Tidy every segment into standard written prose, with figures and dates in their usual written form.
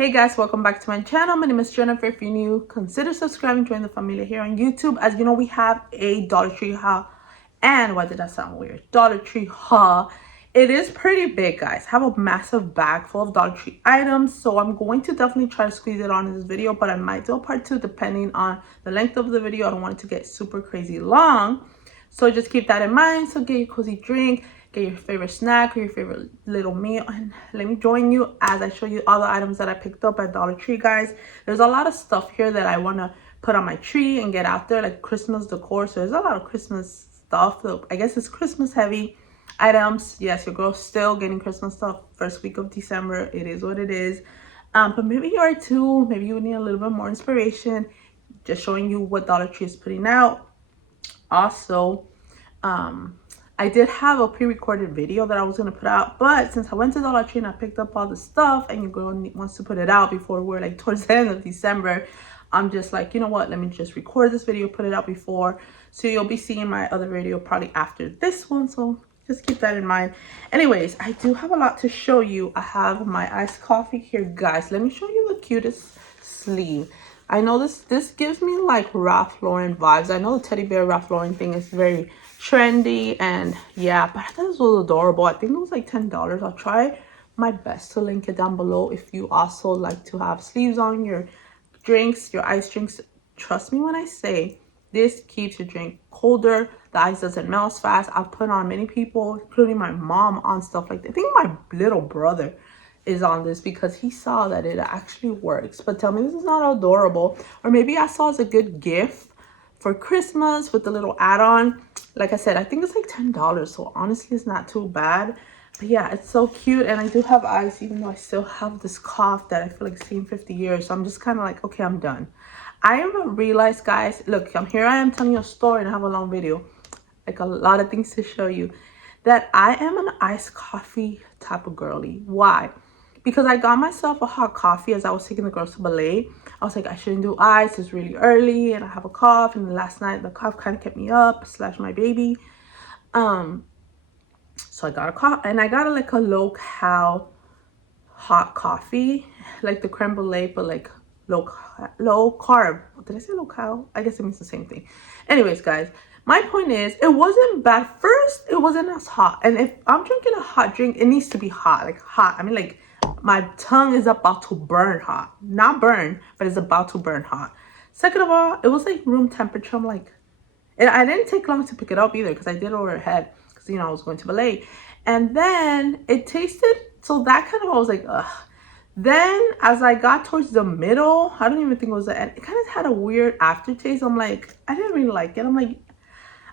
Hey guys, welcome back to my channel. My name is Jennifer. If you're new, consider subscribing, join the family here on YouTube. As you know, we have a Dollar Tree haul. And why did that sound weird? Dollar Tree haul. It is pretty big, guys. I have a massive bag full of Dollar Tree items, so I'm going to definitely try to squeeze it on in this video, but I might do a part 2 depending on the length of the video. I don't want it to get super crazy long, so just keep that in mind. So get your cozy drink, get your favorite snack or your favorite little meal, and let me join you as I show you all the items that I picked up at Dollar Tree, guys. There's a lot of stuff here that I want to put on my tree and get out there, like Christmas decor. So there's a lot of Christmas stuff. So I guess it's Christmas heavy items. Yes, your girl's still getting Christmas stuff first week of December. It is what it is. But maybe you are too. Maybe you need a little bit more inspiration. Just showing you what Dollar Tree is putting out. Also, I did have a pre-recorded video that I was going to put out, but since I went to Dollar Tree and I picked up all the stuff and your girl wants to put it out before we're like towards the end of December, I'm just like, you know what, let me just record this video, put it out before, so you'll be seeing my other video probably after this one, so just keep that in mind. Anyways, I do have a lot to show you. I have my iced coffee here, guys. Let me show you the cutest sleeve. I know this gives me like Ralph Lauren vibes. I know the teddy bear Ralph Lauren thing is very trendy, and yeah, but I thought this was adorable. I think it was like $10. I'll try my best to link it down below if you also like to have sleeves on your drinks, your ice drinks. Trust me when I say this keeps your drink colder. The ice doesn't melt fast. I've put on many people, including my mom, on stuff like that. I think my little brother is on this because he saw that it actually works. But tell me this is not adorable, or maybe I saw as a good gift for Christmas with the little add-on. Like I said, I think it's like $10, so honestly it's not too bad. But yeah, it's so cute. And I do have ice, even though I still have this cough that I feel like seen 50 years. So I'm just kind of like, okay, I'm done. I haven't realized, guys, look, I'm here, I am telling you a story and I have a long video, like a lot of things to show you, that I am an iced coffee type of girly. Why? Because I got myself a hot coffee as I was taking the girls to ballet. I was like, I shouldn't do ice, it's really early and I have a cough, and last night the cough kind of kept me up / my baby. So I got a coffee, and I got like a low-cal hot coffee, like the creme brulee, but like low carb. Did I say low-cal? I guess it means the same thing. Anyways, guys, my point is, it wasn't bad. First, it wasn't as hot, and if I'm drinking a hot drink, it needs to be hot, like hot. I mean, like my tongue is about to burn hot, not burn, but it's about to burn hot. Second of all, it was like room temperature. I'm like, and I didn't take long to pick it up either because I did order ahead because, you know, I was going to ballet. And then it tasted, so that kind of, I was like, ugh. Then as I got towards the middle, I don't even think it was the end, it kind of had a weird aftertaste. I'm like, I didn't really like it. I'm like,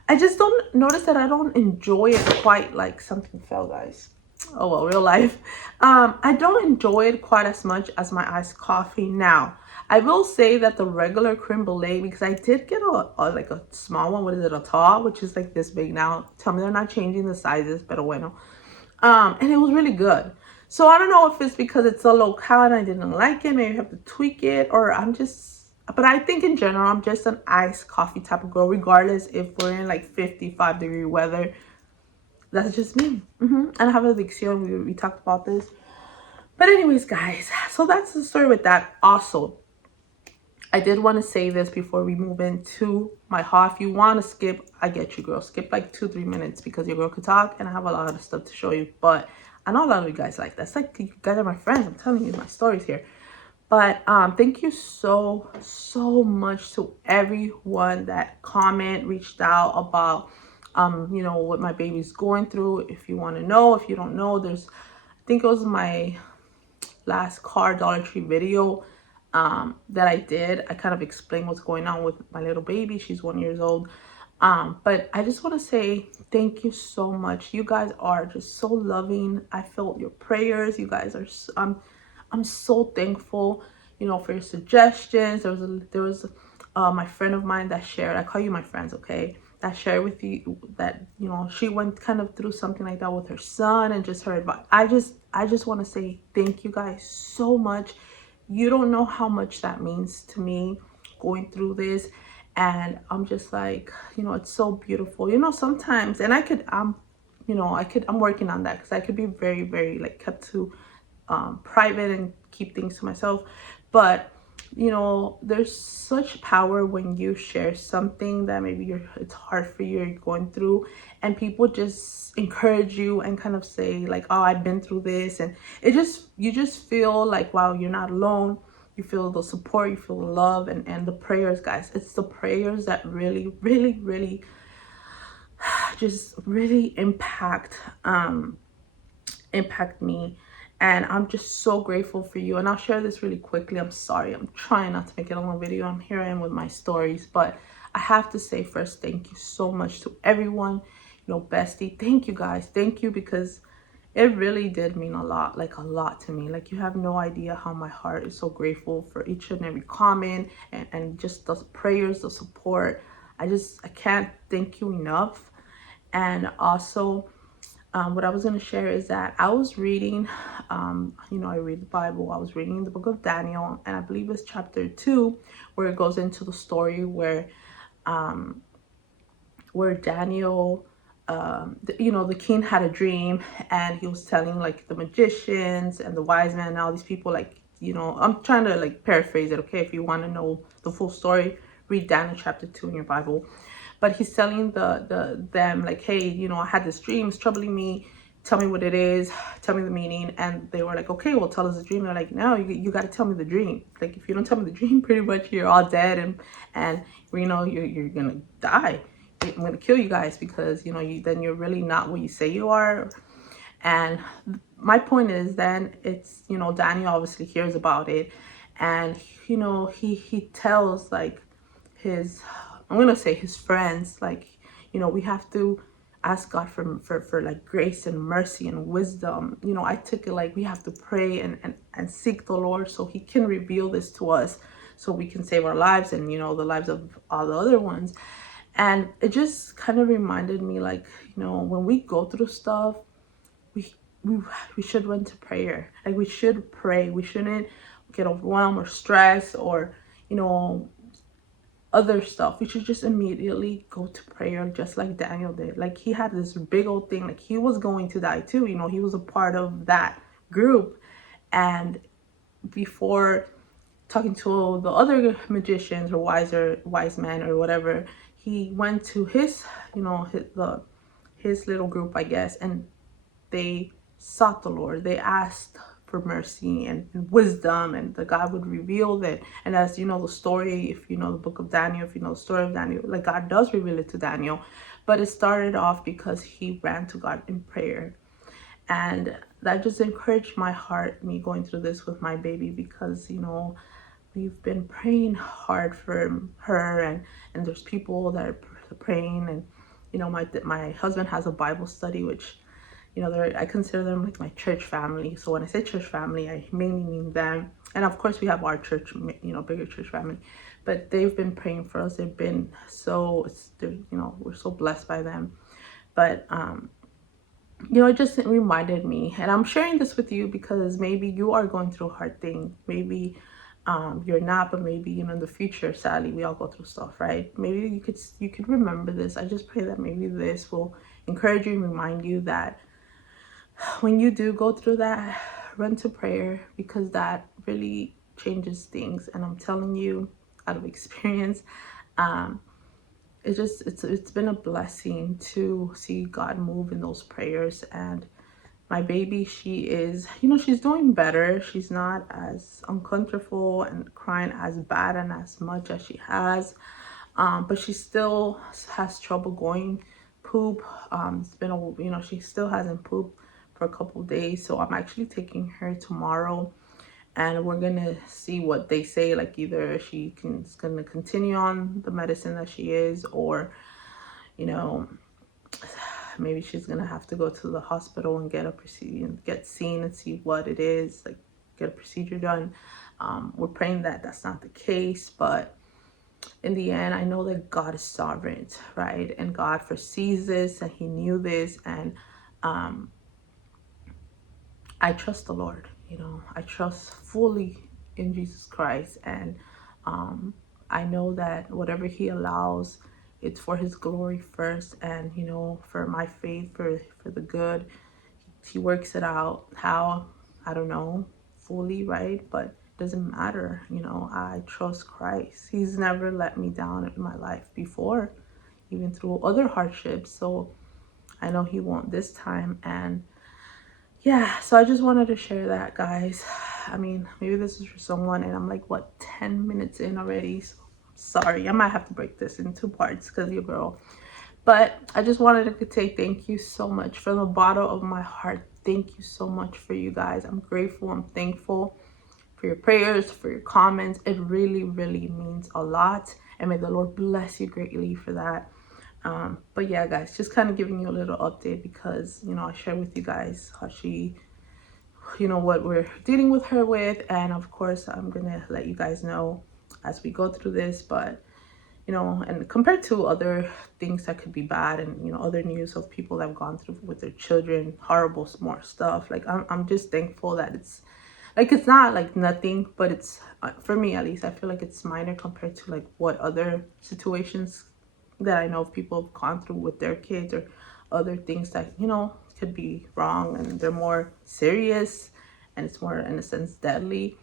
I just don't notice that I don't enjoy it quite like something fell, guys. Oh well, real life. I don't enjoy it quite as much as my iced coffee. Now, I will say that the regular creme brulee, because I did get like a small one. What is it? A tall, which is like this big now. Tell me they're not changing the sizes, pero bueno. And it was really good. So I don't know if it's because it's a low-cal and I didn't like it. Maybe I have to tweak it, or I'm just, but I think in general, I'm just an iced coffee type of girl, regardless if we're in like 55-degree weather. That's just me. And I have addiction. We talked about this. But anyways, guys, so that's the story with that. Also, I did want to say this before we move into my haul. If you want to skip, I get you, girl. Skip like 2-3 minutes because your girl could talk and I have a lot of stuff to show you. But I know a lot of you guys like that. It's like you guys are my friends. I'm telling you my stories here. But thank you so much to everyone that reached out about you know, what my baby's going through. If you want to know, if you don't know, there's, I think it was my last Dollar Tree video that I did. I kind of explained what's going on with my little baby. She's 1 year old. But I just want to say thank you so much. You guys are just so loving. I felt your prayers. You guys are I'm so thankful, you know, for your suggestions. There was my friend of mine that shared, I call you my friends, okay, that shared with you that, you know, she went kind of through something like that with her son, and just her advice. I just want to say thank you guys so much. You don't know how much that means to me going through this. And I'm just like, you know, it's so beautiful. You know, sometimes, and I'm working on that, because I could be very like kept to private and keep things to myself. But you know, there's such power when you share something that maybe it's hard for you, you're going through, and people just encourage you and kind of say like, oh, I've been through this. And you just feel like, wow, you're not alone. You feel the support, you feel the love, and the prayers, guys. It's the prayers that really, really, really just really impact me. And I'm just so grateful for you. And I'll share this really quickly. I'm sorry, I'm trying not to make it a long video. I'm here I am with my stories, but I have to say first, thank you so much to everyone. You know, bestie, thank you guys. Thank you, because it really did mean a lot, like a lot to me. Like, you have no idea how my heart is so grateful for each and every comment, and just the prayers, the support. I can't thank you enough. And also, what I was going to share is that I was reading, you know, I read the Bible. I was reading the book of Daniel, and I believe it's chapter 2, where it goes into the story where Daniel, you know, the king had a dream, and he was telling like the magicians and the wise men and all these people, like, you know, I'm trying to like paraphrase it, okay? If you want to know the full story, read Daniel chapter 2 in your Bible. But he's telling them like, hey, you know, I had this dream, it's troubling me. Tell me what it is. Tell me the meaning. And they were like, okay, well, tell us the dream. They're like, no, you got to tell me the dream. Like, if you don't tell me the dream, pretty much you're all dead, and you know, you're gonna die. I'm gonna kill you guys, because you know, then you're really not what you say you are. And my point is, then it's, you know, Daniel obviously hears about it, and you know, he tells like his, I'm gonna say his friends, like, you know, we have to ask God for like grace and mercy and wisdom. You know, I took it like we have to pray and seek the Lord so he can reveal this to us, so we can save our lives and, you know, the lives of all the other ones. And it just kind of reminded me, like, you know, when we go through stuff, we we, we should run to prayer. Like, we should pray. We shouldn't get overwhelmed or stressed or, you know, other stuff. We should just immediately go to prayer, just like Daniel did. Like, he had this big old thing, like he was going to die too, you know, he was a part of that group. And before talking to the other magicians or wise men or whatever, he went to his, you know, his little group, I guess, and they sought the Lord. They asked for mercy and wisdom, and that God would reveal that. And as you know the story, if you know the book of Daniel, if you know the story of Daniel, like, God does reveal it to Daniel. But it started off because he ran to God in prayer. And that just encouraged my heart, me going through this with my baby, because, you know, we've been praying hard for her, and there's people that are praying. And you know, my husband has a Bible study, which, you know, I consider them like my church family. So when I say church family, I mainly mean them. And of course we have our church, you know, bigger church family, but they've been praying for us. They've been so, you know, we're so blessed by them. But you know, it just reminded me, and I'm sharing this with you because maybe you are going through a hard thing. Maybe you're not, but maybe, you know, in the future, sadly, we all go through stuff, right? Maybe you could remember this. I just pray that maybe this will encourage you and remind you that when you do go through that, run to prayer, because that really changes things. And I'm telling you out of experience, it's been a blessing to see God move in those prayers. And my baby, she is, you know, she's doing better. She's not as uncomfortable and crying as bad and as much as she has, but she still has trouble going poop. It's been you know, she still hasn't pooped for a couple of days. So I'm actually taking her tomorrow, and we're gonna see what they say. Like, either is gonna continue on the medicine that she is, or, you know, maybe she's gonna have to go to the hospital and get a procedure, get seen and see what it is, like get a procedure done. We're praying that that's not the case, but in the end, I know that God is sovereign, right? And God foresees this, and he knew this. And I trust the Lord, you know, I trust fully in Jesus Christ. And I know that whatever he allows, it's for his glory first, and, you know, for my faith, for the good. He works it out how I don't know fully, right? But it doesn't matter, you know. I trust Christ. He's never let me down in my life before, even through other hardships. So I know he won't this time. And yeah, so I just wanted to share that, guys. I mean, maybe this is for someone, and I'm like, what, 10 minutes in already? So sorry, I might have to break this in 2 parts because your girl. But I just wanted to say thank you so much from the bottom of my heart. Thank you so much for you guys. I'm grateful. I'm thankful for your prayers, for your comments. It really, really means a lot. And may the Lord bless you greatly for that. But yeah, guys, just kind of giving you a little update because, you know, I shared with you guys how she, you know, what we're dealing with her with. And of course, I'm going to let you guys know as we go through this. But you know, and compared to other things that could be bad, and you know, other news of people that have gone through with their children horrible more stuff, like I'm just thankful that it's like, it's not like nothing, but it's for me at least, I feel like it's minor compared to like what other situations that I know of people have gone through with their kids, or other things that, you know, could be wrong and they're more serious and it's more in a sense deadly.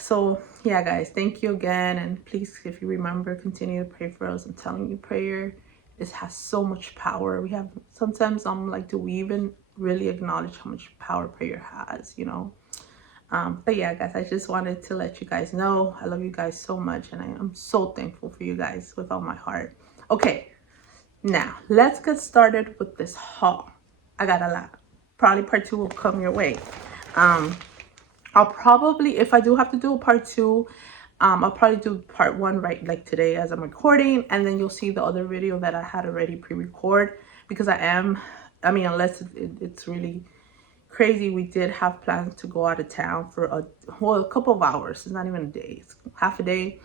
So yeah, guys, thank you again. And please, if you remember, continue to pray for us. I'm telling you, prayer, it has so much power. We have, sometimes I'm like, do we even really acknowledge how much power prayer has, you know? But yeah, guys, I just wanted to let you guys know I love you guys so much, and I am so thankful for you guys with all my heart. Okay, now let's get started with this haul. I got a lot. Probably part 2 will come your way. I'll probably, if I do have to do a part 2, I'll probably do part 1 right like today as I'm recording, and then you'll see the other video that I had already pre-record, because I mean, unless it's really crazy, we did have plans to go out of town for a couple of hours. It's not even a day, it's half a day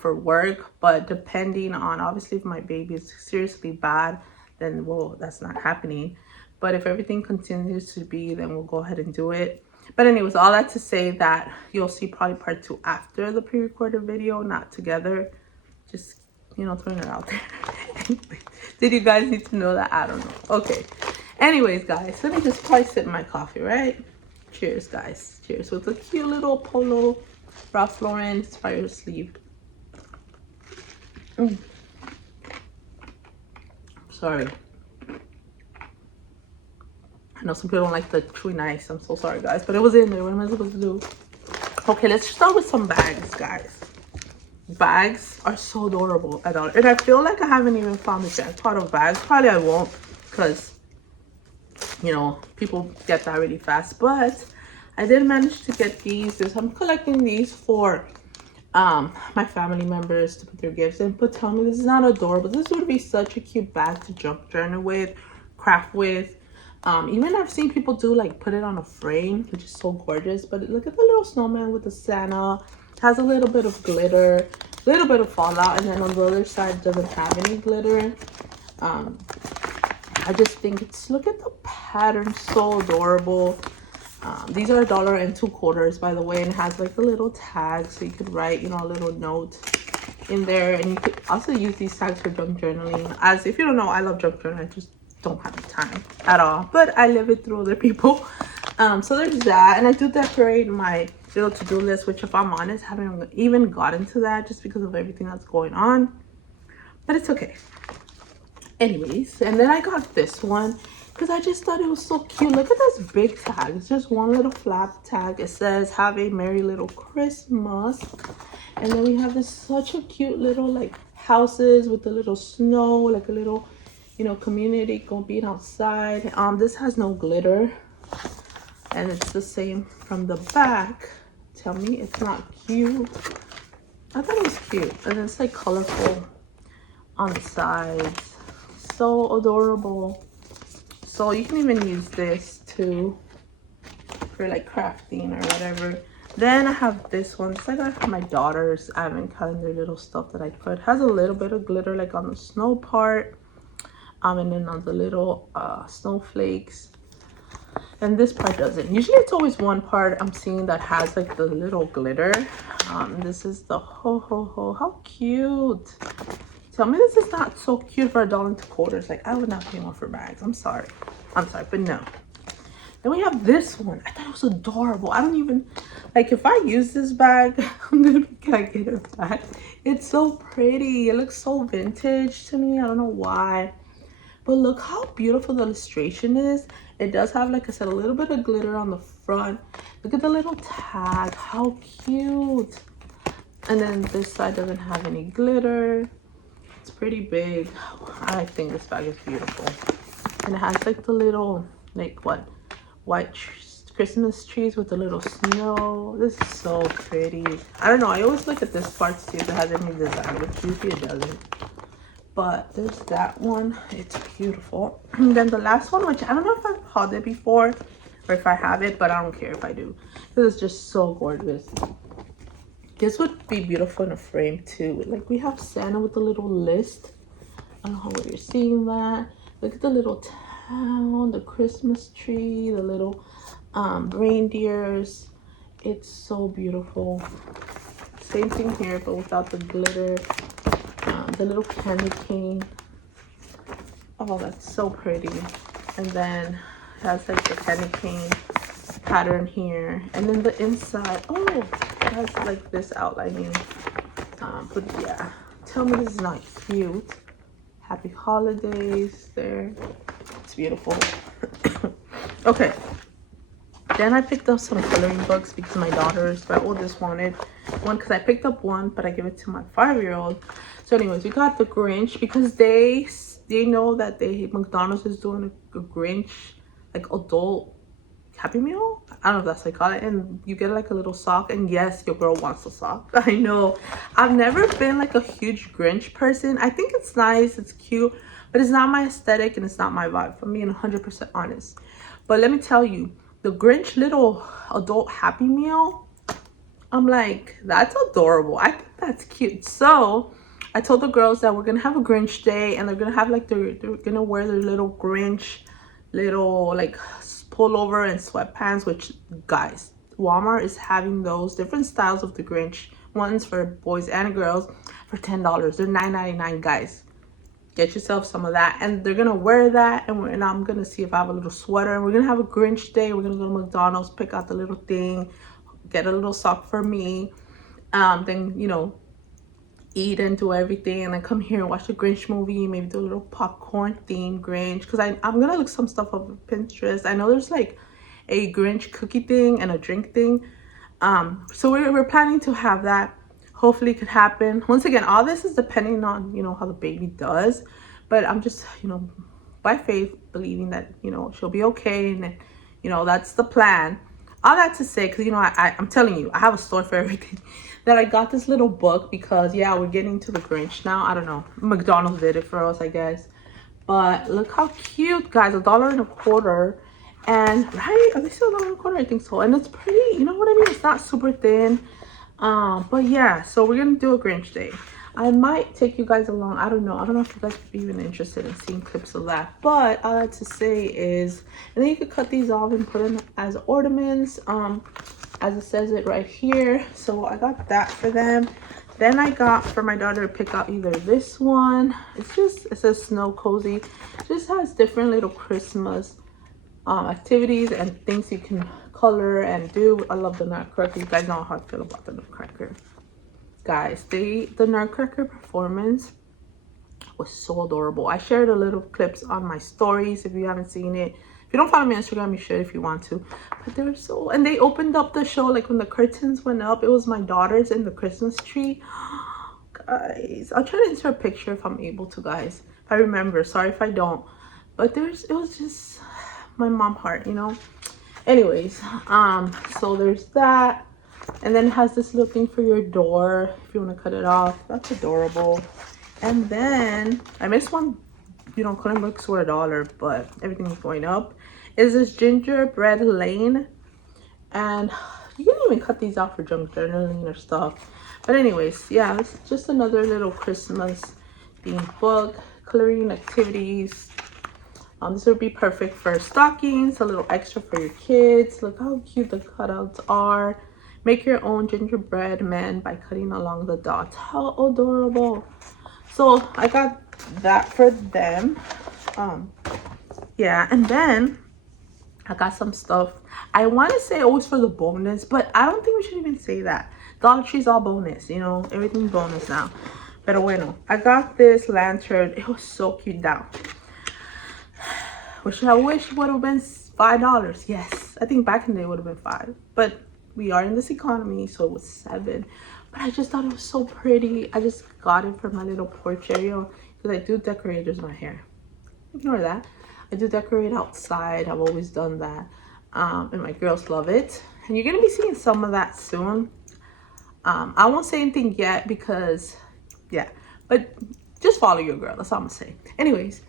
for work. But depending on, obviously, if my baby is seriously bad, then well, that's not happening. But if everything continues to be, then we'll go ahead and do it. But anyways, all that to say that you'll see probably part 2 after the pre-recorded video, not together. Just, you know, throwing it out there. Did you guys need to know that? I don't know. Okay. Anyways, guys, let me just probably sip my coffee, right? Cheers, guys. Cheers with a cute little polo Ralph Lauren spider sleeve. Sorry. I know some people don't like the chewy nice. I'm so sorry, guys, but it was in there. What am I supposed to do? Okay, let's start with some bags, guys. Bags are so adorable at all. And I feel like I haven't even found the jackpot of bags. Probably I won't, because, you know, people get that really fast. But I did manage to get these. I'm collecting these for my family members to put their gifts in. But tell me, this is not adorable. This would be such a cute bag to junk journal with, craft with. Even I've seen people do like put it on a frame, which is so gorgeous. But look at the little snowman with the Santa. It has a little bit of glitter, a little bit of fallout, and then on the other side doesn't have any glitter. I just think it's, look at the pattern, so adorable. These are $1.02, by the way, and it has like a little tag, so you could write, you know, a little note in there. And you could also use these tags for junk journaling. As if you don't know, I love junk journaling. I just don't have the time at all, but I live it through other people. So there's that. And I do decorate my little to-do list, which, if I'm honest, haven't even gotten to that just because of everything that's going on, but it's okay. Anyways, and then I got this one because I just thought it was so cute. Look at this big tag. It's just one little flap tag. It says, "Have a Merry Little Christmas." And then we have this such a cute little like houses with a little snow, like a little, you know, community going being outside. This has no glitter, and it's the same from the back. Tell me it's not cute. I thought it was cute. And it's like colorful on the sides. So adorable. So you can even use this too for like crafting or whatever. Then I have this one. It's like I have my daughter's advent calendar little stuff that I put. It has a little bit of glitter like on the snow part. And then on the little snowflakes. And this part doesn't. Usually it's always one part I'm seeing that has like the little glitter. This is the ho ho ho. How cute. Tell me this is not so cute for $1.02. Like, I would not pay more for bags. I'm sorry, but no. Then we have this one. I thought it was adorable. I don't even, like, if I use this bag, I'm gonna be, can I get it back? It's so pretty. It looks so vintage to me. I don't know why. But look how beautiful the illustration is. It does have, like I said, a little bit of glitter on the front. Look at the little tag. How cute. And then this side doesn't have any glitter. It's pretty big. I think this bag is beautiful. And it has like the little, like what? White Christmas trees with the little snow. This is so pretty. I don't know. I always look at this part to see if it has any design, which usually it doesn't. But there's that one. It's beautiful. And then the last one, which I don't know if I've hauled it before or if I have it, but I don't care if I do. This is just so gorgeous. This would be beautiful in a frame too. Like we have Santa with a little list. I don't know how you're seeing that. Look at the little town, the Christmas tree, the little reindeers. It's so beautiful. Same thing here, but without the glitter. The little candy cane. Oh, that's so pretty. And then it has like the candy cane pattern here. And then the inside, oh, it has like this outlining. But yeah, tell me this is not cute. Happy holidays there. It's beautiful. Okay. Then I picked up some coloring books because my daughters, my oldest, wanted one because I picked up one, but I give it to my 5-year-old. So anyways, we got the Grinch because they know that McDonald's is doing a Grinch, like adult Happy Meal. I don't know if that's what they call it. And you get like a little sock. And yes, your girl wants a sock. I know. I've never been like a huge Grinch person. I think it's nice. It's cute. But it's not my aesthetic and it's not my vibe. If I'm being 100% honest. But let me tell you, the Grinch little adult Happy Meal, I'm like, that's adorable. I think that's cute. So I told the girls that we're gonna have a Grinch day and they're gonna have like they're gonna wear their little Grinch little like pullover and sweatpants, which guys, Walmart is having those different styles of the Grinch, ones for boys and girls, for $10. They're $9.99, guys. Get yourself some of that. And they're gonna wear that, and I'm gonna see if I have a little sweater, and we're gonna have a Grinch day. We're gonna go to McDonald's, pick out the little thing, get a little sock for me, then you know, eat and do everything, and then come here and watch the Grinch movie, maybe do a little popcorn themed Grinch, because I'm gonna look some stuff up on Pinterest. I know there's like a Grinch cookie thing and a drink thing, so we're planning to have that. Hopefully it could happen. Once again, all this is depending on, you know, how the baby does, but I'm just, you know, by faith believing that, you know, she'll be okay, and you know, that's the plan. All that to say, because you know, I'm telling you, I have a story for everything. That I got this little book because yeah, we're getting to the Grinch now. I don't know, McDonald's did it for us, I guess. But look how cute, guys. $1.25. And right, are they still $1.25? I think so. And it's pretty, you know what I mean? It's not super thin. But yeah, so we're gonna do a Grinch day. I might take you guys along. I don't know if you guys would be even interested in seeing clips of that. But all I have to say is, and then you could cut these off and put them as ornaments, as it says it right here. So I got that for them. Then I got for my daughter to pick out either this one. It's just, it says Snow Cozy. It just has different little Christmas activities and things you can color and do. I love the Nutcracker. You guys know how I feel about the Nutcracker. Guys, the Nutcracker performance was so adorable. I shared a little clips on my stories if you haven't seen it. If you don't follow me on Instagram, you should if you want to. But they're so, and they opened up the show, like when the curtains went up, it was my daughters in the Christmas tree. Guys, I'll try to insert a picture if I'm able to, guys. If I remember, sorry if I don't. But it was just my mom heart, you know. Anyways, so there's that. And then it has this little thing for your door if you want to cut it off. That's adorable. And then I missed one, you know, coloring books were $1, but everything's going up. Is this gingerbread lane, and you can even cut these out for junk journaling or stuff. But anyways, yeah, this is just another little Christmas themed book, coloring activities. This would be perfect for stockings, a little extra for your kids. Look how cute the cutouts are. Make your own gingerbread man by cutting along the dots. How adorable. So I got that for them. Yeah, and then I got some stuff. I want to say always for the bonus, but I don't think we should even say that. Dollar Tree's all bonus, you know, everything's bonus now. Pero bueno, I got this lantern. It was so cute down. Which I wish would have been $5. Yes, I think back in the day would have been 5. But we are in this economy, so it was 7. But I just thought it was so pretty. I just got it for my little porch area because I do decorate. There's my hair. Ignore that. I do decorate outside. I've always done that. And my girls love it. And you're going to be seeing some of that soon. I won't say anything yet because, yeah. But just follow your girl. That's all I'm going to say. Anyways,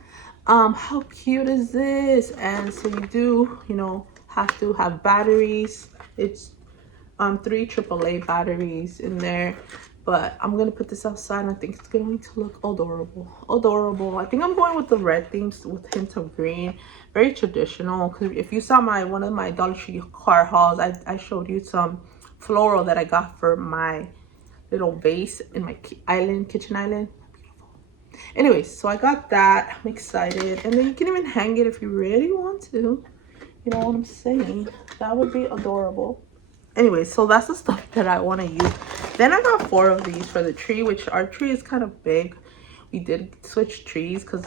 how cute is this? And so you do, you know, have to have batteries. It's 3 AAA batteries in there. But I'm going to put this outside and I think it's going to look adorable. Adorable. I think I'm going with the red themes with hints of green. Very traditional. Because if you saw one of my Dollar Tree car hauls, I showed you some floral that I got for my little vase in my kitchen island. Beautiful. Anyways, so I got that. I'm excited. And then you can even hang it if you really want to. You know what I'm saying? That would be adorable. Anyway, so that's the stuff that I want to use. Then I got 4 of these for the tree, which our tree is kind of big. We did switch trees because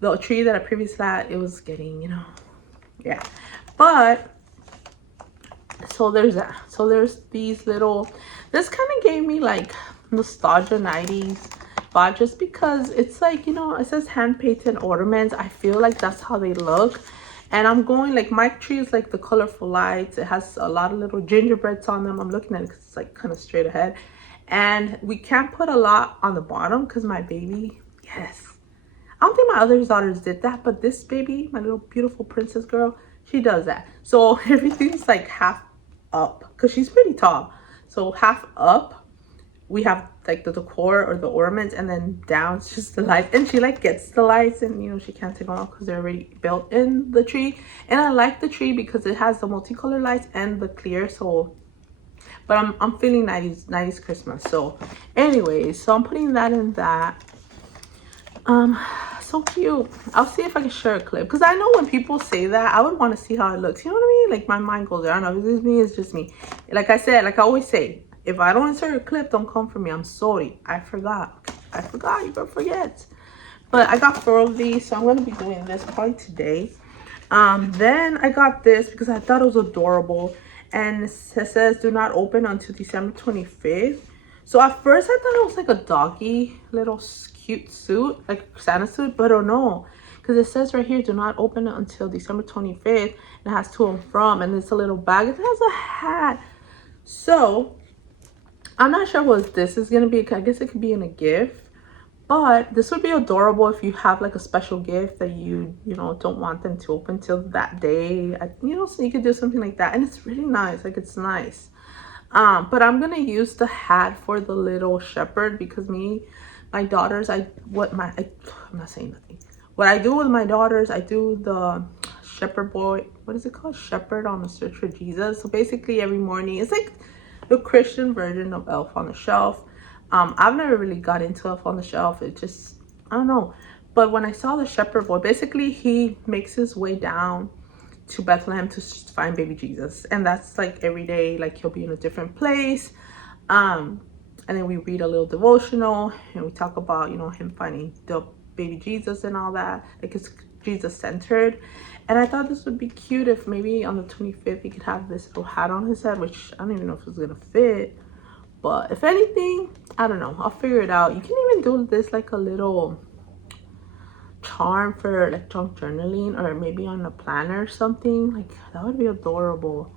the tree that I previously had, it was getting, you know, yeah. But so there's that. So there's these little, this kind of gave me like nostalgia 90s vibe just because it's like, you know, it says hand painted ornaments. I feel like that's how they look. And I'm going, like, my tree is like the colorful lights. It has a lot of little gingerbreads on them. I'm looking at it because it's like kind of straight ahead. And we can't put a lot on the bottom because my baby, yes. I don't think my other daughters did that. But this baby, my little beautiful princess girl, she does that. So everything's like half up because she's pretty tall. So half up, we have like the decor or the ornaments, and then down it's just the lights. And she like gets the lights, and you know she can't take them off because they're already built in the tree. And I like the tree because it has the multicolored lights and the clear. So but I'm feeling 90s Christmas. So anyways, so I'm putting that in that. So cute. I'll see if I can share a clip because I know when people say that, I would want to see how it looks. You know what I mean? Like my mind goes there. I don't know if it's me, it's just me. Like I said, like I always say, if I don't insert a clip, don't come for me. I'm sorry. I forgot. You don't forget. But I got 4 of these, so I'm going to be doing this probably today. Then I got this because I thought it was adorable. And it says do not open until December 25th. So at first I thought it was like a doggy little cute suit, like a Santa suit. But oh no. Because it says right here, do not open it until December 25th. And it has to and from. And it's a little bag. It has a hat. So I'm not sure what this is going to be. I guess it could be in a gift. But this would be adorable if you have like a special gift that you know, don't want them to open till that day. You know, so you could do something like that. And it's really nice. Like, it's nice. But I'm going to use the hat for the little shepherd because my daughters, I'm not saying nothing. What I do with my daughters, I do the shepherd boy. What is it called? Shepherd on the Search for Jesus. So basically every morning, it's like the Christian version of Elf on the Shelf. I've never really got into Elf on the Shelf. It just, I don't know. But when I saw the shepherd boy, basically he makes his way down to Bethlehem to find baby Jesus. And that's like every day, like he'll be in a different place. And then we read a little devotional and we talk about, you know, him finding the baby Jesus and all that. Like it's Jesus centered. And I thought this would be cute if maybe on the 25th he could have this little hat on his head, which I don't even know if it's gonna fit. But if anything, I don't know, I'll figure it out. You can even do this like a little charm for like junk journaling, or maybe on a planner or something. Like that would be adorable.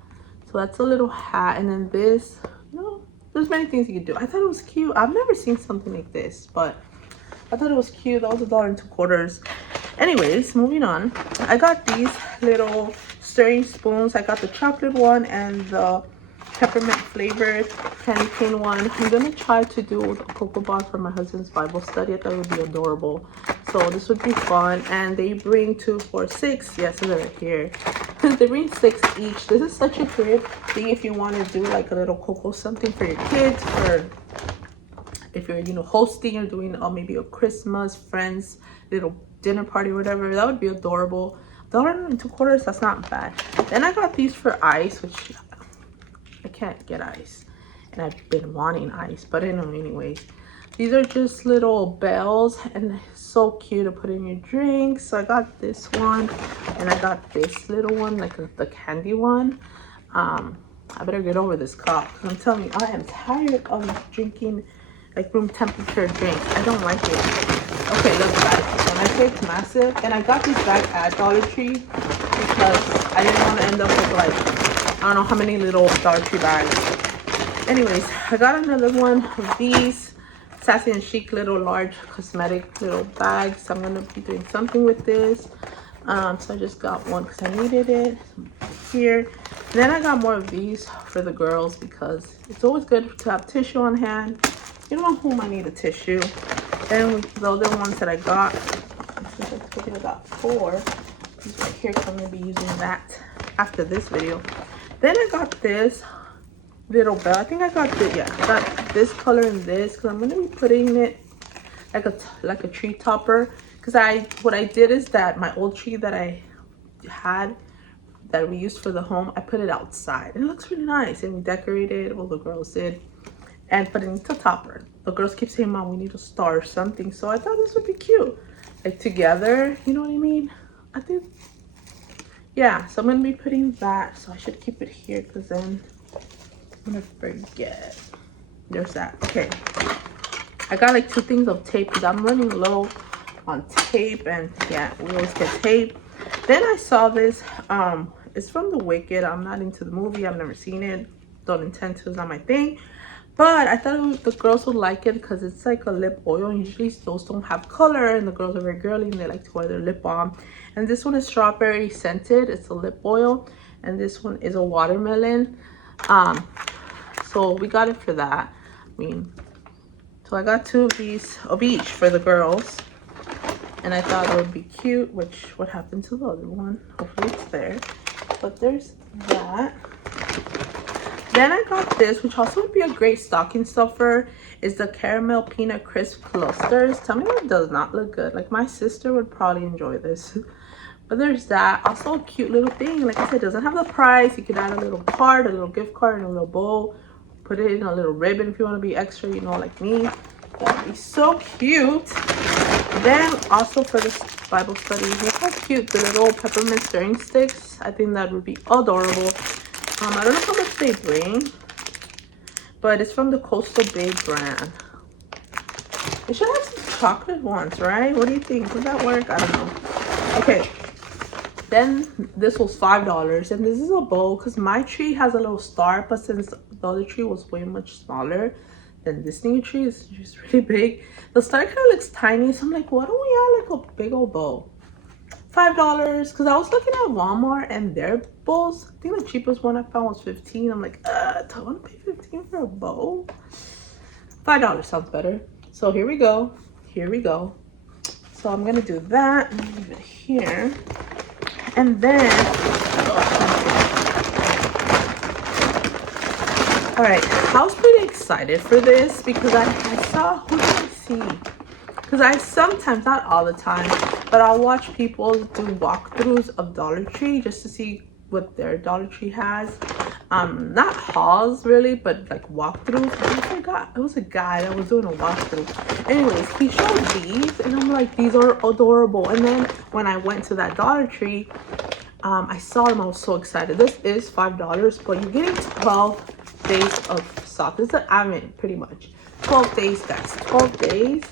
So that's a little hat. And then this, you know, there's many things you could do. I thought it was cute. I've never seen something like this, but I thought it was cute. That was $1.25. Anyways, moving on. I got these little stirring spoons. I got the chocolate one and the peppermint flavored candy cane one. I'm gonna try to do a cocoa bar for my husband's Bible study. I thought it would be adorable. So this would be fun. And they bring 2, 4, 6. Yes, they're right here. They bring 6 each. This is such a great thing if you want to do like a little cocoa something for your kids, or if you're, you know, hosting or doing maybe a Christmas friends little dinner party or whatever. That would be adorable. $1.02. That's not bad. Then I got these for ice, which I can't get ice, and I've been wanting ice, but anyways, these are just little bells and so cute to put in your drink. So I got this one, and I got this little one, like the candy one. I better get over this cough, because I'm telling you, I am tired of drinking like room temperature drinks. I don't like it. Okay, look guys, when I say it's massive, and I got this bag at Dollar Tree because I didn't want to end up with like, I don't know how many little Dollar Tree bags. Anyways, I got another one of these Sassy and Chic little large cosmetic little bags. I'm gonna be doing something with this. So I just got one because I needed it here. And then I got more of these for the girls because it's always good to have tissue on hand. You don't know whom I need a tissue. Then the other ones that I got, I got 4. These right here, so I'm gonna be using that after this video. Then I got this little bell. I think I got this, yeah, I got this color and this because I'm gonna be putting it like a tree topper. Because what I did is that my old tree that I had that we used for the home, I put it outside and it looks really nice, and we decorated, well the girls did, and put it into topper. The girls keep saying, Mom, we need a star or something, so I thought this would be cute, like together, you know what I mean? I think, yeah, so I'm gonna be putting that, so I should keep it here because then I'm gonna forget. There's that. Okay, I got like 2 things of tape because I'm running low on tape, and yeah, we always get tape. Then I saw this, it's from The Wicked. I'm not into the movie, I've never seen it, don't intend to, it's not my thing, but I thought the girls would like it because it's like a lip oil, and usually those don't have color, and the girls are very girly and they like to wear their lip balm. And this one is strawberry scented, it's a lip oil, and this one is a watermelon. So we got it for that. I mean, so I got 2 of these of each for the girls, and I thought it would be cute. Which, what happened to the other one? Hopefully it's there, but there's that. Then I got this, which also would be a great stocking stuffer, is the caramel peanut crisp clusters. Tell me that does not look good. Like, my sister would probably enjoy this. But there's that. Also a cute little thing. Like I said, it doesn't have the price. You could add a little card, a little gift card, and a little bowl. Put it in a little ribbon if you want to be extra, you know, like me. That would be so cute. Then also for this Bible study, look how cute the little peppermint stirring sticks. I think that would be adorable. I don't know how much they bring, but it's from the Coastal Bay brand. It should have some chocolate ones, right? What do you think? Would that work? I don't know. Okay. Then this was $5, and this is a bowl because my tree has a little star, but since the other tree was way much smaller than this new tree, is just really big. The star kind of looks tiny, so I'm like, why don't we add like a big old bowl? $5, because I was looking at Walmart and their bowls. I think the cheapest one I found was $15. I'm like, do I want to pay $15 for a bowl? $5 sounds better. So here we go. Here we go. So I'm gonna do that and leave it here. And then, all right, I was pretty excited for this because I saw, who did I see? Because I sometimes, not all the time, but I'll watch people do walkthroughs of Dollar Tree just to see what their Dollar Tree has. Not hauls really, but like walkthroughs. I forgot, it was a guy that was doing a walkthrough. Anyways, he showed these and I'm like, these are adorable. And then when I went to that Dollar Tree, I saw them. I was so excited. This is $5, but you're getting 12 days of stock. This is I mean, pretty much 12 days, guys. 12 days.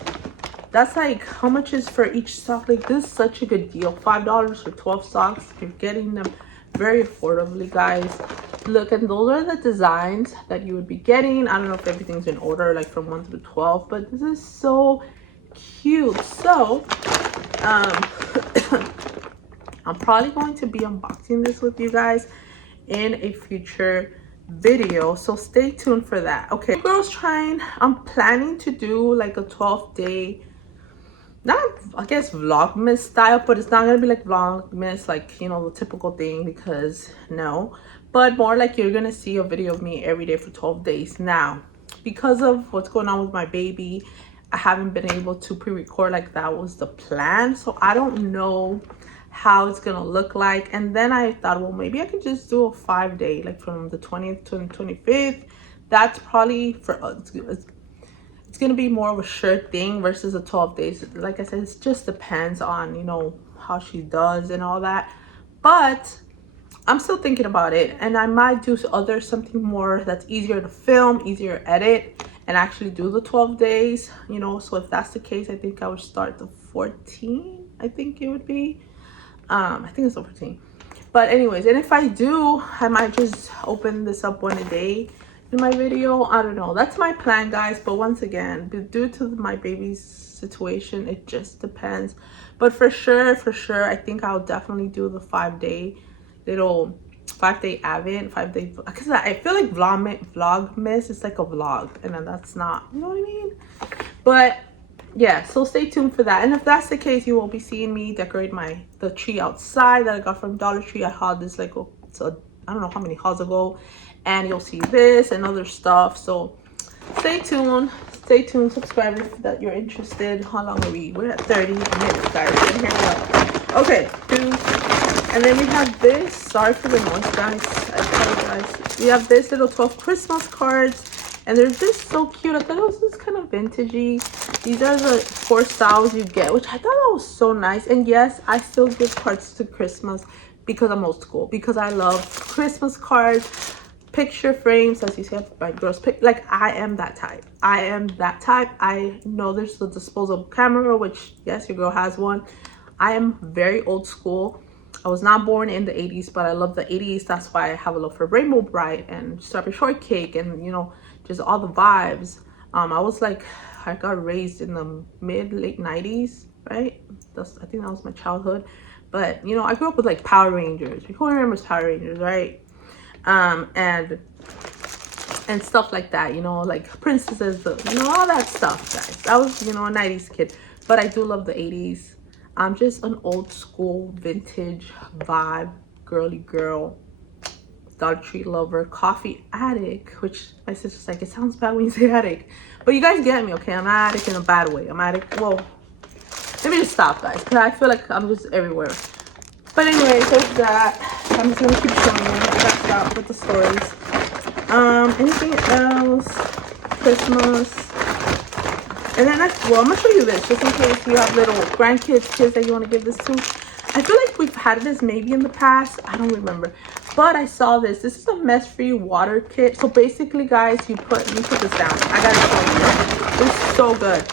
That's like, how much is for each sock? Like, this is such a good deal. $5 for 12 socks. You're getting them very affordably, guys. Look, and those are the designs that you would be getting. I don't know if everything's in order, like from 1 through 12, but this is so cute. So I'm probably going to be unboxing this with you guys in a future video, so stay tuned for that. Okay, girls trying, I'm planning to do like a 12-day, not, I guess, vlogmas style, but it's not gonna be like vlogmas, like, you know, the typical thing, because no, but more like you're gonna see a video of me every day for 12 days. Now, because of what's going on with my baby, I haven't been able to pre-record like that was the plan, so I don't know how it's gonna look like. And then I thought, well, maybe I could just do a 5-day, like from the 20th to the 25th. That's probably for it's gonna be more of a sure thing versus the 12 days. Like I said, it just depends on, you know, how she does and all that. But I'm still thinking about it, and I might do something more that's easier to film, easier to edit, and actually do the 12 days, you know. So if that's the case, I think I would start the 14, I think it would be. I think it's the 14. But anyways, and if I do, I might just open this up one a day in my video. I don't know. That's my plan, guys. But once again, due to my baby's situation, it just depends. But for sure, I think I'll definitely do the 5-day little 5-day advent, 5-day, because I feel like vlogmas is like a vlog, and then that's not, you know what I mean? But yeah, so stay tuned for that. And if that's the case, you will be seeing me decorate the tree outside that I got from Dollar Tree. I hauled this like I don't know how many hauls ago, and you'll see this and other stuff. So stay tuned, subscribe if that you're interested. How long are we? We're at 30 minutes, guys, and here we go. Okay, and then we have this. Sorry for the noise, guys, I apologize. We have this little 12 Christmas cards, and they're just so cute. I thought it was just kind of vintagey. These are the 4 styles you get, which I thought that was so nice. And yes, I still give cards to Christmas because I'm old school, because I love Christmas cards, picture frames, as you see my girls pick. Like, I am that type. I know there's the disposable camera, which yes, your girl has one. I am very old school. I was not born in the 80s, but I love the 80s. That's why I have a love for Rainbow Bright and Strawberry Shortcake, and, you know, just all the vibes. I got raised in the late 90s, right? I think that was my childhood. But, you know, I grew up with like Power Rangers. Who remembers Power Rangers, right? And stuff like that, you know, like princesses, you know, all that stuff, guys. I was, you know, a 90s kid, but I do love the 80s. I'm just an old school vintage vibe, girly girl, Dollar Tree lover, coffee addict, which my sister's like, it sounds bad when you say addict, but you guys get me, okay? I'm not addict in a bad way. I'm addict, well, let me just stop, guys, because I feel like I'm just everywhere. But anyway, there's that. I'm just gonna keep showing you. That's that with the stories. Anything else? Christmas. And then I'm gonna show you this, just in case you have little grandkids, kids that you want to give this to. I feel like we've had this maybe in the past. I don't remember. But I saw this. This is a mess-free water kit. So basically, guys, you put this down. I gotta show you. It's so good.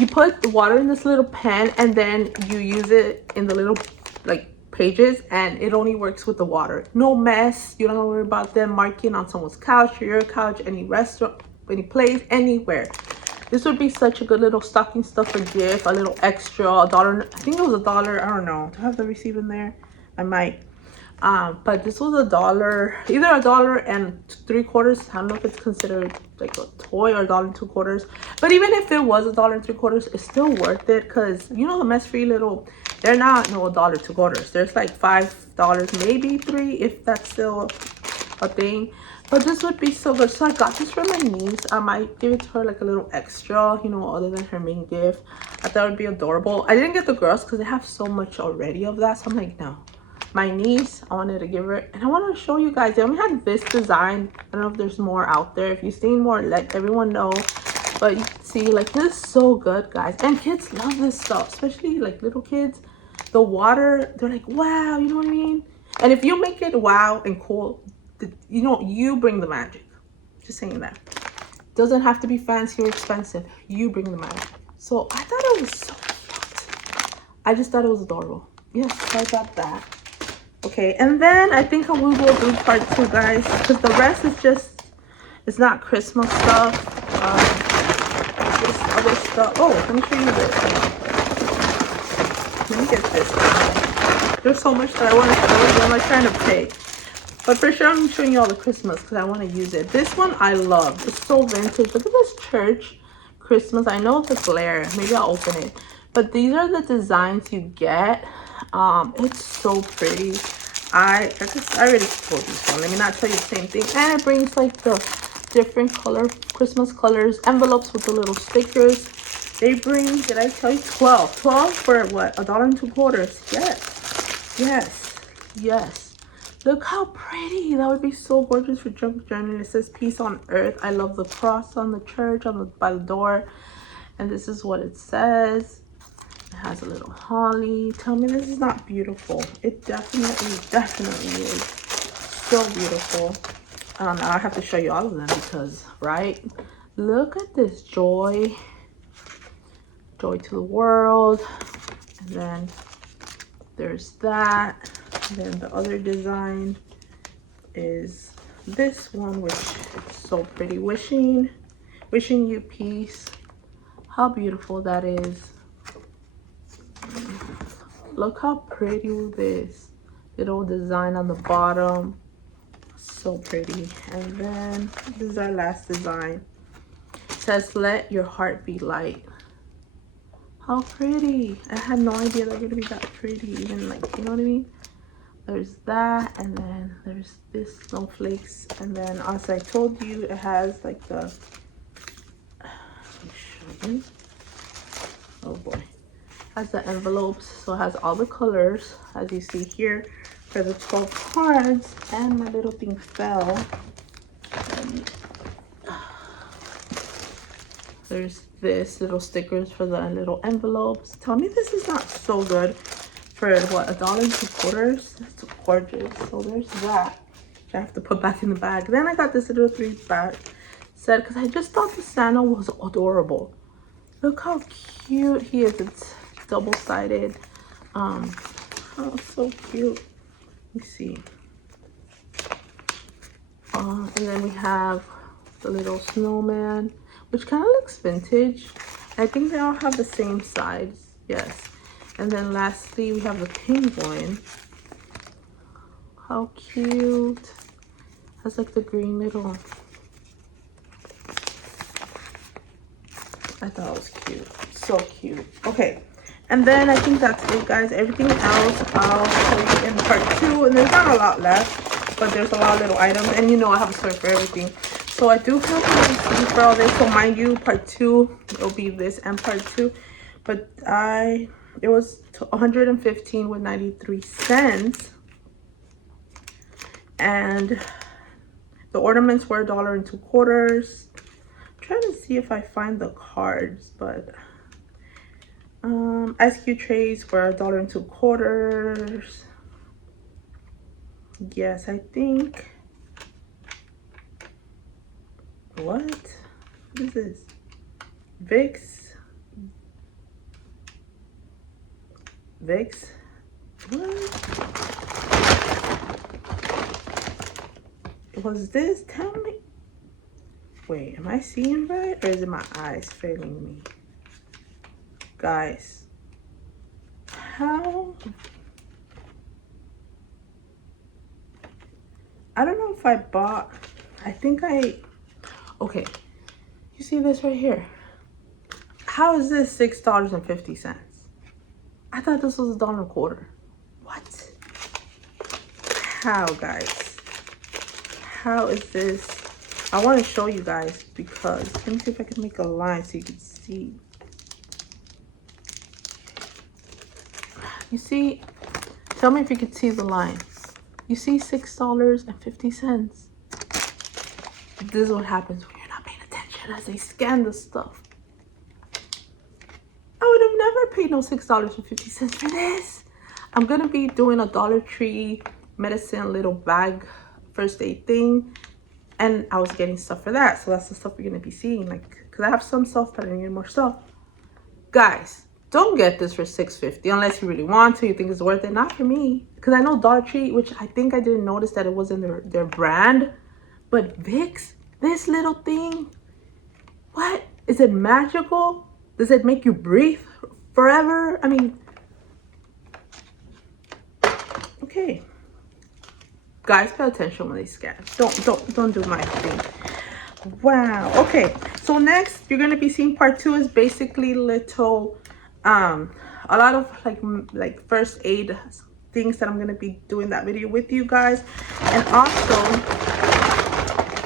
You put the water in this little pan, and then you use it in the little like pages, and it only works with the water. No mess. You don't have to worry about them marking on someone's couch or your couch, any restaurant, any place, anywhere. This would be such a good little stocking stuffer gift, a little extra, $1. I think it was $1. I don't know. Do I have the receipt in there? I might. But this was $1, either $1.75. I don't know if it's considered like a toy or $1.75. But even if it was $1.75, it's still worth it, because you know the mess-free little, they're not no $1.75. There's like $5, maybe $3, if that's still a thing. But this would be so good. So I got this for my niece. I might give it to her like a little extra, you know, other than her main gift. I thought it would be adorable. I didn't get the girls because they have so much already of that. So I'm like, no. My niece, I wanted to give her. And I want to show you guys. They only had this design. I don't know if there's more out there. If you've seen more, let everyone know. But you can see, like, this is so good, guys. And kids love this stuff. Especially, like, little kids. The water, they're like, wow. You know what I mean? And if you make it wow and cool, you know, you bring the magic. Just saying that. Doesn't have to be fancy or expensive. You bring the magic. So I thought it was so cute. I just thought it was adorable. Yes, I got that. Okay, and then I think I will do part 2, guys, because the rest is just, it's not Christmas stuff. This other stuff. Oh, let me show you this. Let me get this. There's so much that I want to show you. I'm like trying to pay. But for sure, I'm showing you all the Christmas because I want to use it. This one I love. It's so vintage. Look at this church Christmas. I know the glare. Maybe I'll open it. But these are the designs you get. It's so pretty. I already told you so. Let me not tell you the same thing. And it brings like the different color Christmas colors, envelopes with the little stickers. They bring, did I tell you, 12 for what, $1.25? Yes. Yes, yes. Look how pretty. That would be so gorgeous for junk journey. It says peace on earth. I love the cross on the church on the by the door. And this is what it says. It has a little holly. Tell me this is not beautiful. It definitely is. So beautiful. Now I have to show you all of them because, right? Look at this joy. Joy to the world. And then there's that. And then the other design is this one, which is so pretty. Wishing you peace. How beautiful that is. Look how pretty this little design on the bottom. So pretty. And then this is our last design. It says let your heart be light. How pretty. I had no idea they're gonna be that pretty, even like, you know what I mean? There's that, and then there's this snowflakes, and then as I told you, it has like the, oh boy, has the envelopes, so it has all the colors as you see here for the 12 cards. And my little thing fell. There's this little stickers for the little envelopes. Tell me this is not so good for what, $1.02? That's gorgeous. So there's that, which I have to put back in the bag. Then I got this little 3 bag set because I just thought the Santa was adorable. Look how cute he is. It's double-sided. Oh, so cute. Let me see. And then we have the little snowman, which kind of looks vintage. I think they all have the same size. Yes. And then lastly, we have the penguin. How cute. Has like the green little. I thought it was cute. So cute. Okay. And then I think that's it, guys. Everything else I'll show you in part 2. And there's not a lot left, but there's a lot of little items. And you know I have a store for everything. So I do have a receipt for all this. So mind you, part 2, it'll be this and part 2. But it was $115 with 93 cents. And the ornaments were $1.02. Trying to see if I find the cards, but SQ trays were $1.02. Yes, I think. What is this? Vicks. What was this? Tell me. Wait, am I seeing right, or is it my eyes failing me? Guys, how? I don't know if I bought, okay, you see this right here? How is this $6.50? I thought this was $1.25. What? How, guys? How is this? I want to show you guys because, let me see if I can make a line so you can see. You see, tell me if you can see the line. You see $6.50. This is what happens when you're not paying attention as they scan the stuff. I would have never paid no $6.50 for this. I'm gonna be doing a Dollar Tree medicine little bag first aid thing, and I was getting stuff for that. So that's the stuff you're gonna be seeing, like, because I have some stuff but I need more stuff. Guys, don't get this for $6.50 unless you really want to, you think it's worth it. Not for me, because I know Dollar Tree, which I think I didn't notice that it wasn't their brand, but Vicks, this little thing, what is it? Magical? Does it make you breathe forever? I mean, okay, guys, pay attention when they scan. Don't do my thing. Wow. Okay, so next you're gonna be seeing part 2 is basically little a lot of like first aid things that I'm gonna be doing that video with you guys. And also,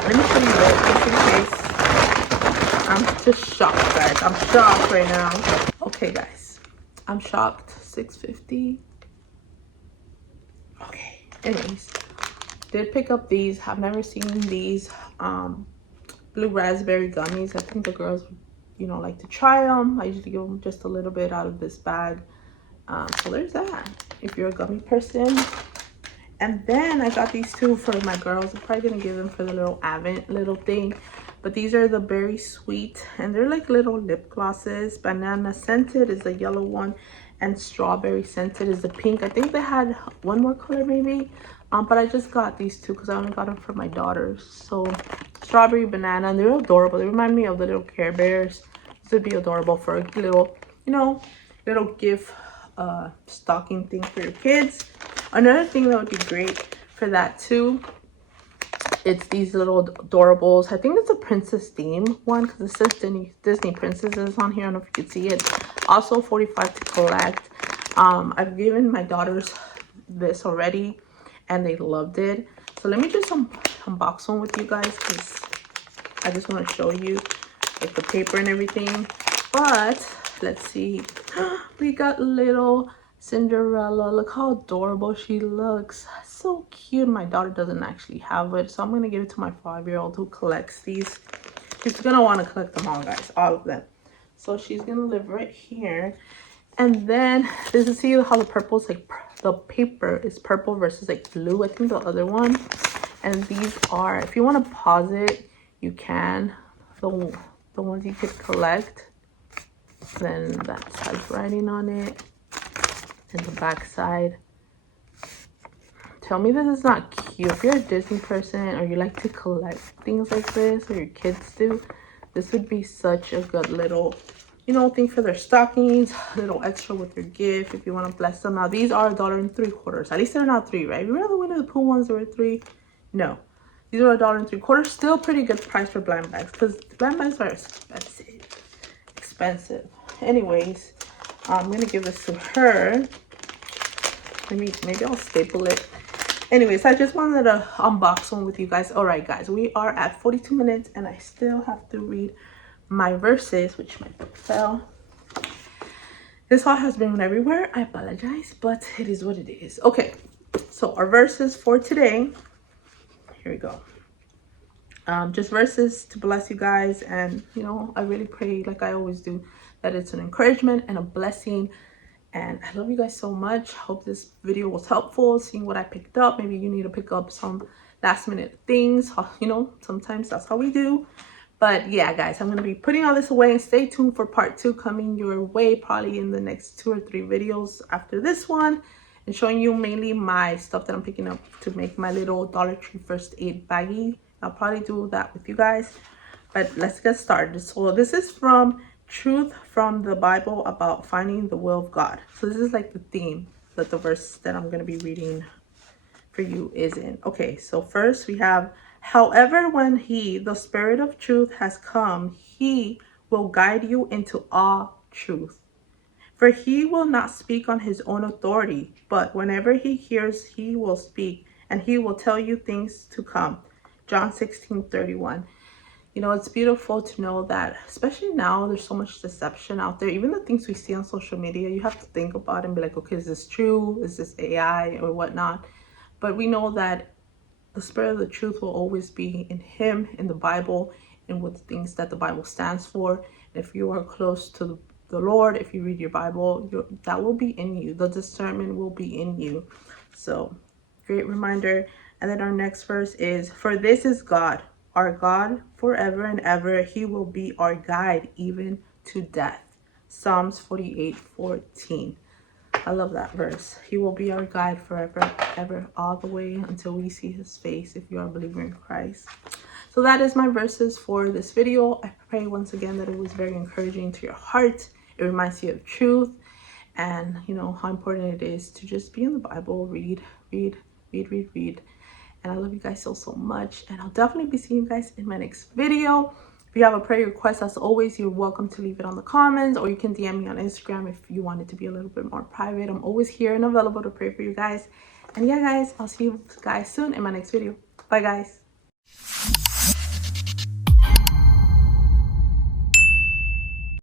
let me show you this just in case. I'm just shocked, guys. I'm shocked right now. Okay, guys, I'm shocked. $6.50. Anyways, did pick up these. I've never seen these blue raspberry gummies. I think the girls, you know, like to try them. I usually give them just a little bit out of this bag. So there's that, if you're a gummy person. And then I got these two for my girls. I'm probably gonna give them for the little Advent little thing. But these are the berry sweet, and they're like little lip glosses. Banana scented is the yellow one, and strawberry scented is the pink. I think they had one more color maybe, but I just got these two because I only got them for my daughters. So strawberry, banana, and they're adorable. They remind me of the little Care Bears. This would be adorable for a little, you know, little gift stocking thing for your kids. Another thing that would be great for that too, it's these little adorables. I think it's a princess theme one because it says Disney princesses on here. I don't know if you can see it. Also 45 to collect. I've given my daughters this already and they loved it. So let me just unbox one with you guys because I just want to show you like the paper and everything. But let's see. We got little Cinderella. Look how adorable she looks. So cute. My daughter doesn't actually have it, so I'm gonna give it to my 5-year-old who collects these. She's gonna want to collect them all, guys, all of them. So she's gonna live right here. And then this is, see how the purple is like, the paper is purple versus like blue. I think the other one. And these are, if you want to pause it, you can. The ones you could collect. Then that has writing on it. And the back side. Tell me this is not cute. If you're a Disney person or you like to collect things like this, or your kids do, this would be such a good little, you know, thing for their stockings, a little extra with your gift if you want to bless them. Now these are $1.75. At least they're not $3, right? Remember the Winnie the Pooh ones that were $3? No, these are $1.75. Still pretty good price for blind bags because blind bags are expensive. Anyways, I'm gonna give this to her. Maybe I'll staple it. Anyways, I just wanted to unbox one with you guys. All right, guys, we are at 42 minutes and I still have to read my verses, which my book fell. This haul has been everywhere. I apologize, but it is what it is. Okay, so our verses for today. Here we go. Just verses to bless you guys, and you know, I really pray, like I always do, that it's an encouragement and a blessing. And I love you guys so much. Hope this video was helpful, seeing what I picked up. Maybe you need to pick up some last minute things, you know, sometimes that's how we do. But yeah, guys, I'm going to be putting all this away, and stay tuned for part 2 coming your way probably in the next 2 or 3 videos after this one, and showing you mainly my stuff that I'm picking up to make my little Dollar Tree first aid baggie. I'll probably do that with you guys, but let's get started. So this is from Truth from the Bible about finding the will of God. So this is like the theme that the verse that I'm going to be reading for you is in. Okay, so first we have, however, when he, the Spirit of truth, has come, he will guide you into all truth. For he will not speak on his own authority, but whenever he hears, he will speak, and he will tell you things to come. John 16:31. You know, it's beautiful to know that, especially now, there's so much deception out there. Even the things we see on social media, you have to think about it and be like, okay, is this true? Is this AI or whatnot? But we know that the Spirit of the truth will always be in him, in the Bible, and with the things that the Bible stands for. And if you are close to the Lord, if you read your Bible, that will be in you. The discernment will be in you. So, great reminder. And then our next verse is, for this is God, our God forever and ever. He will be our guide even to death. Psalms 48:14. I love that verse. He will be our guide forever, ever, all the way until we see his face if you are a believer in Christ. So that is my verses for this video. I pray once again that it was very encouraging to your heart. It reminds you of truth, and you know how important it is to just be in the Bible, read. And I love you guys so much, and I'll definitely be seeing you guys in my next video. If you have a prayer request, as always, you're welcome to leave it on the comments, or you can DM me on Instagram if you want it to be a little bit more private. I'm always here and available to pray for you guys. And yeah, guys, I'll see you guys soon in my next video. Bye, guys.